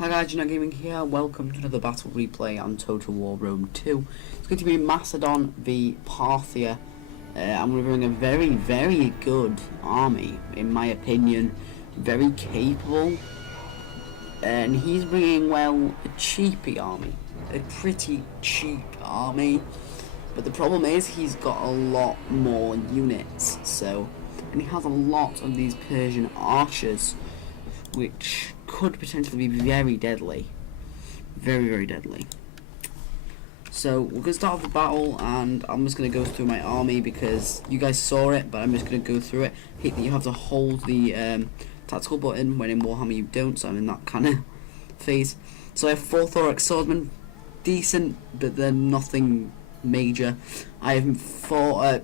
Hi guys, You're Not Gaming here. Welcome to another battle replay on Total War Rome 2. It's going to be Macedon v Parthia. I'm going to bring a very good army, in my opinion. Very capable. And he's bringing, well, a cheapy army. A pretty cheap army. But the problem is he's got a lot more units. And he has a lot of these Persian archers, which could potentially be very deadly. Very deadly. So we're going to start off the battle, and I'm just going to go through my army because you guys saw it, but I'm just going to go through it. Hate that you have to hold the tactical button when in Warhammer you don't, so I'm in that kind of phase. So I have 4 thorax swordsmen, decent, but they're nothing major. I have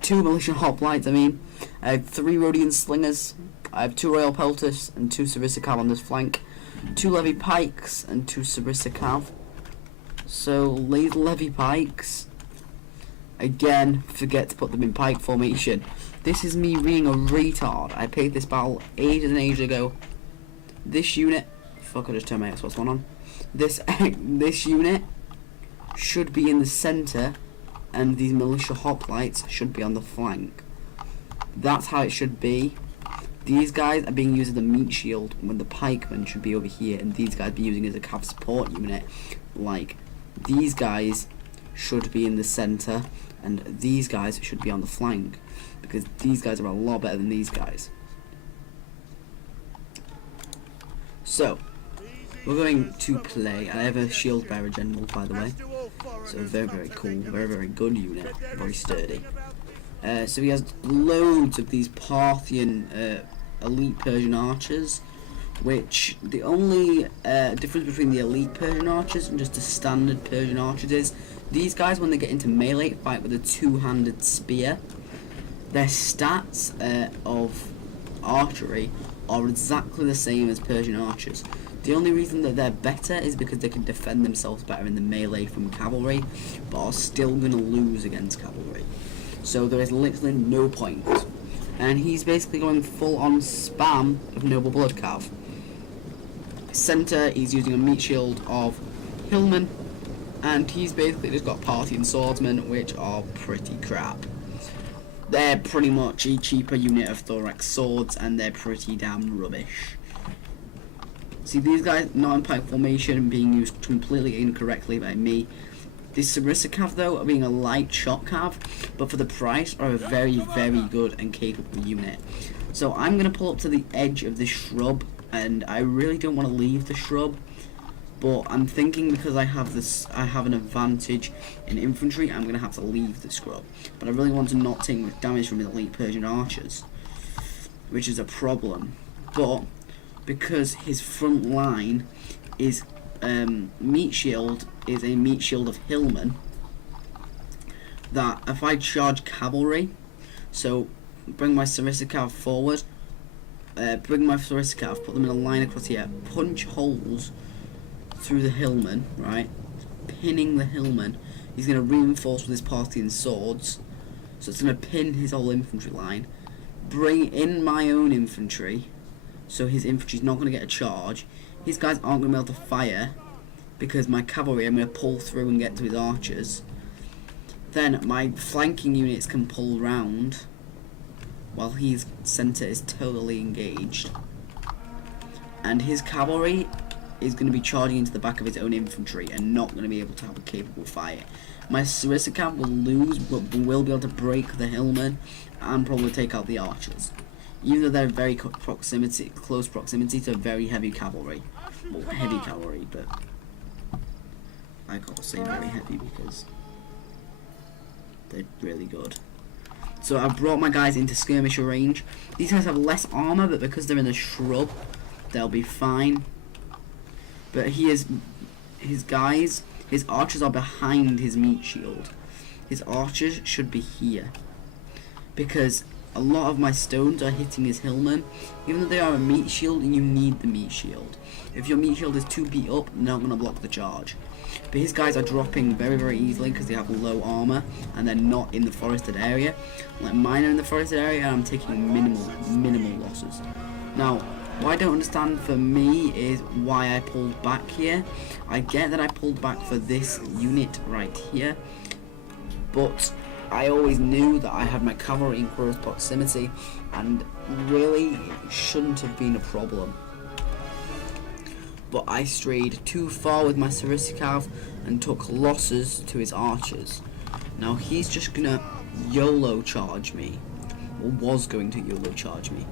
2 militia hoplites, I have 3 Rhodian slingers, I have 2 royal pelters and 2 sarissa cav on this flank, 2 levy pikes and 2 sarissa cav. So these levy pikes, again, forget to put them in pike formation. This is me being a retard. I played this battle ages and ages ago. This unit, fuck, I just turned my Xbox One on. This unit should be in the center, and these militia hoplites should be on the flank. That's how it should be. These guys are being used as a meat shield when the pikemen should be over here, and these guys be using as a cav support unit. Like, these guys should be in the center, and these guys should be on the flank, because these guys are a lot better than these guys. So we're going to play. I have a shield bearer general, by the way, so very cool, very good unit, very sturdy. So he has loads of these Parthian elite Persian archers, which the only difference between the elite Persian archers and just the standard Persian archers is these guys, when they get into melee, fight with a 2-handed spear. Their stats of archery are exactly the same as Persian archers. The only reason that they're better is because they can defend themselves better in the melee from cavalry, but are still going to lose against cavalry. So there is literally no point. And he's basically going full on spam of Noble Blood Cav. Center, he's using a meat shield of Hillmen, and he's basically just got Parthian swordsmen, which are pretty crap. They're pretty much a cheaper unit of thorax swords, and they're pretty damn rubbish. See, these guys not in pike formation, being used completely incorrectly by me. These sarissa cav though are being a light shot cav, but for the price are a very good and capable unit. So I'm gonna pull up to the edge of the shrub, and I really don't want to leave the shrub, but I'm thinking because I have an advantage in infantry, I'm gonna have to leave the scrub. But I really want to not take much damage from his elite Persian archers, which is a problem. But because his front line is meat shield is a meat shield of Hillmen, that if I charge cavalry, so bring my sarissa cav forward, bring my sarissa cav, put them in a line across here, punch holes through the Hillmen, right, pinning the Hillmen, he's going to reinforce with his Parthian swords, so it's going to pin his whole infantry line, bring in my own infantry, so his infantry's not going to get a charge. These guys aren't going to be able to fire because my cavalry, I'm going to pull through and get to his archers. Then my flanking units can pull round while his center is totally engaged. And his cavalry is going to be charging into the back of his own infantry and not going to be able to have a capable fire. My sarissa cav will lose, but will be able to break the Hillmen and probably take out the archers, even though they're very close proximity to very heavy cavalry. Well, heavy cavalry, but I gotta say very heavy because they're really good. So I've brought my guys into skirmisher range. These guys have less armor, but because they're in the shrub, they'll be fine. But his archers are behind his meat shield. His archers should be here, because a lot of my stones are hitting his Hillmen. Even though they are a meat shield, you need the meat shield. If your meat shield is too beat up, they're not going to block the charge. But his guys are dropping very easily because they have low armor and they're not in the forested area. Like mine are in the forested area, and I'm taking minimal losses. Now, What I don't understand for me is why I pulled back here. I get that I pulled back for this unit right here, but I always knew that I had my cavalry in close proximity, and really it shouldn't have been a problem. But I strayed too far with my Saricicav and took losses to his archers. Now he's just gonna YOLO charge me, or was going to YOLO charge me.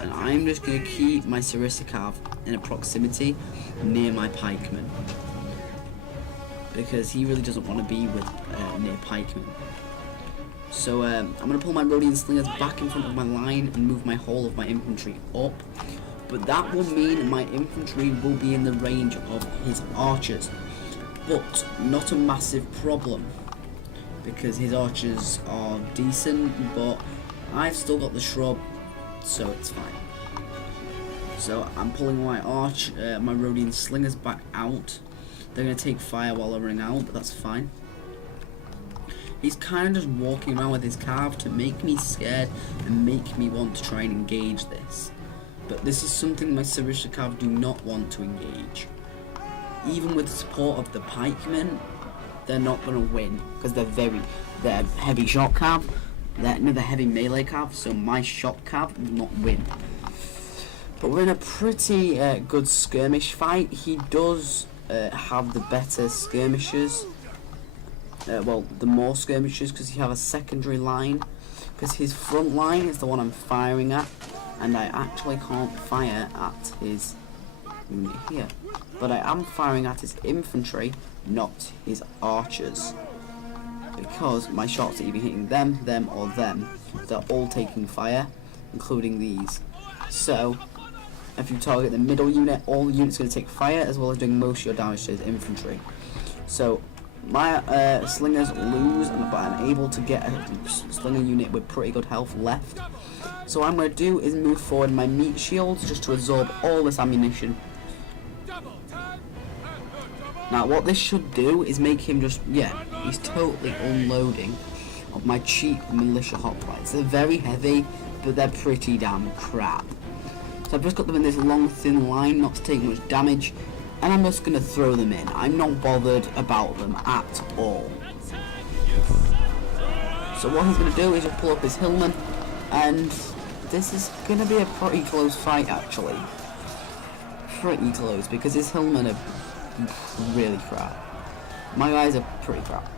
And I'm just going to keep my Saricicav in a proximity near my pikemen, because he really doesn't want to be with near pikemen. So I'm going to pull my Rhodian slingers back in front of my line and move my whole of my infantry up. But that will mean my infantry will be in the range of his archers, but not a massive problem, because his archers are decent, but I've still got the shrub, so it's fine. So I'm pulling my my Rhodian slingers back out. They're going to take fire while they're running out, but that's fine. He's kind of just walking around with his cav to make me scared and make me want to try and engage this. But this is something my Saricicav do not want to engage. Even with the support of the pikemen, they're not going to win, because they're heavy shot cav. They're another heavy melee cav, so my shot cav will not win. But we're in a pretty good skirmish fight. He does have the better skirmishers. Well, the more skirmishers, because you have a secondary line. Because his front line is the one I'm firing at, and I actually can't fire at his unit here. But I am firing at his infantry, not his archers, because my shots are either hitting them, them, or them. They're all taking fire, including these. So, if you target the middle unit, all the units are going to take fire, as well as doing most of your damage to his infantry. So, my slingers lose, but I'm able to get a slinger unit with pretty good health left. So what I'm going to do is move forward my meat shields, just to absorb all this ammunition. Now what this should do is make him just, he's totally unloading of my cheap militia hoplites. They're very heavy, but they're pretty damn crap. So I've just got them in this long thin line, not to take much damage, and I'm just going to throw them in. I'm not bothered about them at all. So what he's going to do is just pull up his hillman, and this is going to be a pretty close fight actually. Pretty close, because his hillmen are really crap. My guys are pretty crap.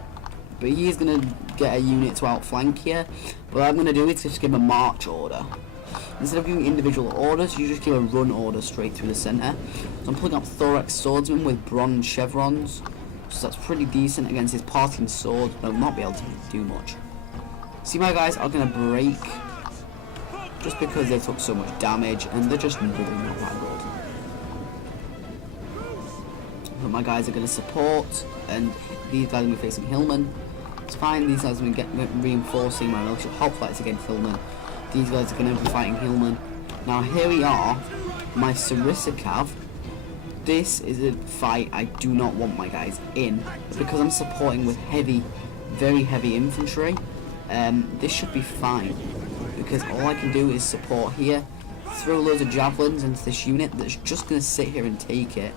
But he's going to get a unit to outflank here. What I'm going to do is just give him a march order. Instead of giving individual orders, you just give a run order straight through the centre. So I'm pulling up Thorax Swordsman with bronze chevrons. So that's pretty decent against his Parthian sword, but I'll not be able to do much. See, my guys are going to break just because they took so much damage, and they're just really not that good. But my guys are going to support, and these guys are going to be facing Hillman. It's fine, these guys are going to get reinforcing my militia hoplites against Hillman. These guys are going to be fighting Hillman. Now here we are, my Saricicav. This is a fight I do not want my guys in, but because I'm supporting with heavy, very heavy infantry, this should be fine. Because all I can do is support here, throw loads of javelins into this unit that's just going to sit here and take it.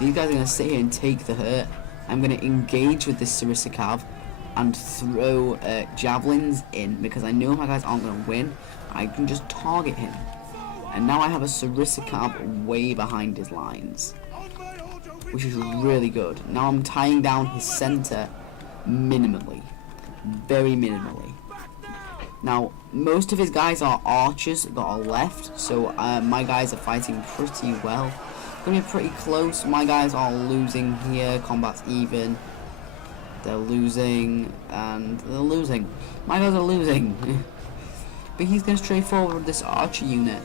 These guys are going to sit here and take the hurt. I'm going to engage with this Saricicav and throw javelins in, because I know my guys aren't going to win. I can just target him. And now I have a Saricicav way behind his lines, which is really good. Now I'm tying down his centre minimally. Very minimally. Now, most of his guys are archers that are left, so my guys are fighting pretty well. It's going to be pretty close. My guys are losing here. Combat's even. They're losing, and they're losing. My guys are losing. But he's going to stray forward with this archer unit.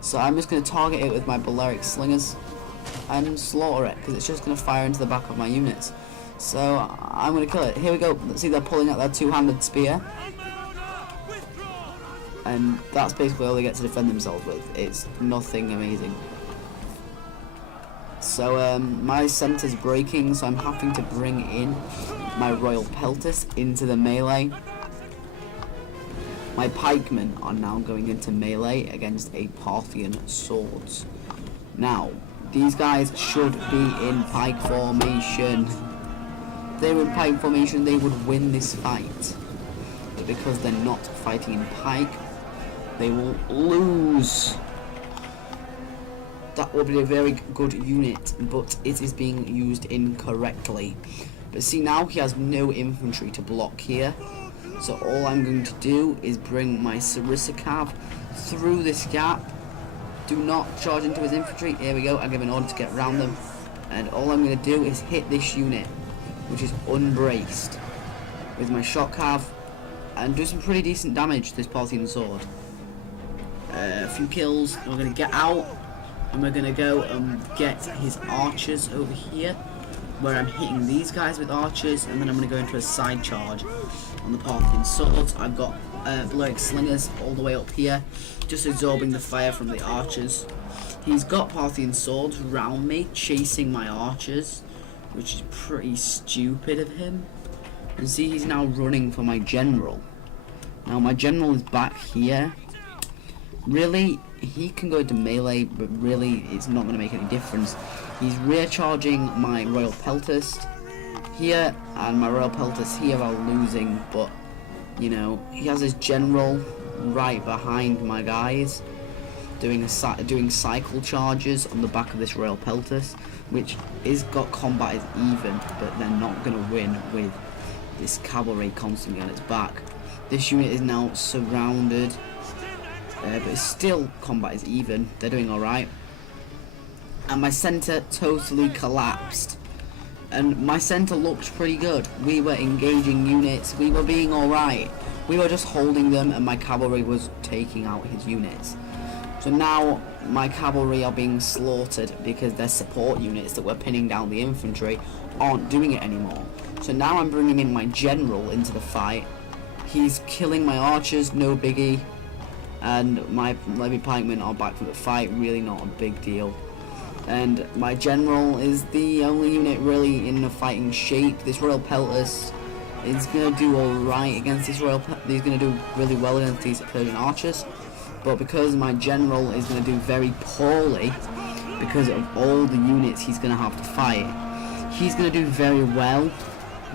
So I'm just going to target it with my Balearic slingers and slaughter it, because it's just going to fire into the back of my units. So I'm going to kill it. Here we go. Let's see, they're pulling out their two-handed spear. And that's basically all they get to defend themselves with. It's nothing amazing. So my centre's breaking, so I'm having to bring in my Royal Peltis into the melee. My pikemen are now going into melee against a Parthian swords. Now, these guys should be in pike formation. If they were in pike formation, they would win this fight. But because they're not fighting in pike, they will lose. That would be a very good unit, but it is being used incorrectly. But see, now he has no infantry to block here. So all I'm going to do is bring my Sarissa Cav through this gap. Do not charge into his infantry. Here we go. I give an order to get around them. And all I'm going to do is hit this unit, which is unbraced, with my shot cav, and do some pretty decent damage to this Parthian sword. A few kills. We're going to get out, and we're going to go and get his archers over here, where I'm hitting these guys with archers, and then I'm going to go into a side charge on the Parthian swords. I've got Bluric slingers all the way up here, just absorbing the fire from the archers. He's got Parthian swords around me, chasing my archers, which is pretty stupid of him. And see, he's now running for my general. Now my general is back here. Really, he can go into melee, but really it's not going to make any difference. He's rear charging my Royal Peltist here, and my Royal Peltist here are losing, but you know, he has his general right behind my guys, doing cycle charges on the back of this Royal Peltist, which is got combat is even, but they're not going to win with this cavalry constantly on its back. This unit is now surrounded, but it's still combat is even. They're doing alright. And my centre totally collapsed. And my centre looked pretty good. We were engaging units, we were being alright. We were just holding them, and my cavalry was taking out his units. So now my cavalry are being slaughtered because their support units that were pinning down the infantry aren't doing it anymore. So now I'm bringing in my general into the fight. He's killing my archers, no biggie. And my levy pikemen are back from the fight, really not a big deal. And my general is the only unit really in a fighting shape. This Royal Peltist is going to do alright against this he's going to do really well against these Persian archers. But because my general is going to do very poorly, because of all the units he's going to have to fight, he's going to do very well,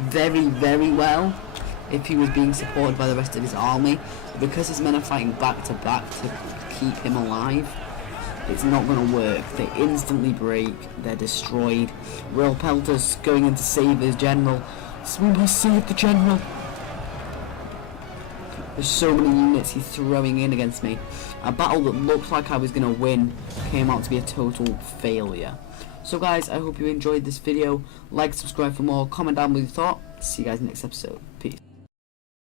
very well, if he was being supported by the rest of his army. Because his men are fighting back to back to keep him alive, it's not going to work. They instantly break, they're destroyed. Royal Peltist going in to save his general. We must save the general. There's so many units he's throwing in against me. A battle that looked like I was going to win came out to be a total failure. So guys, I hope you enjoyed this video. Like, subscribe for more, comment down what you thought. See you guys next episode. Peace.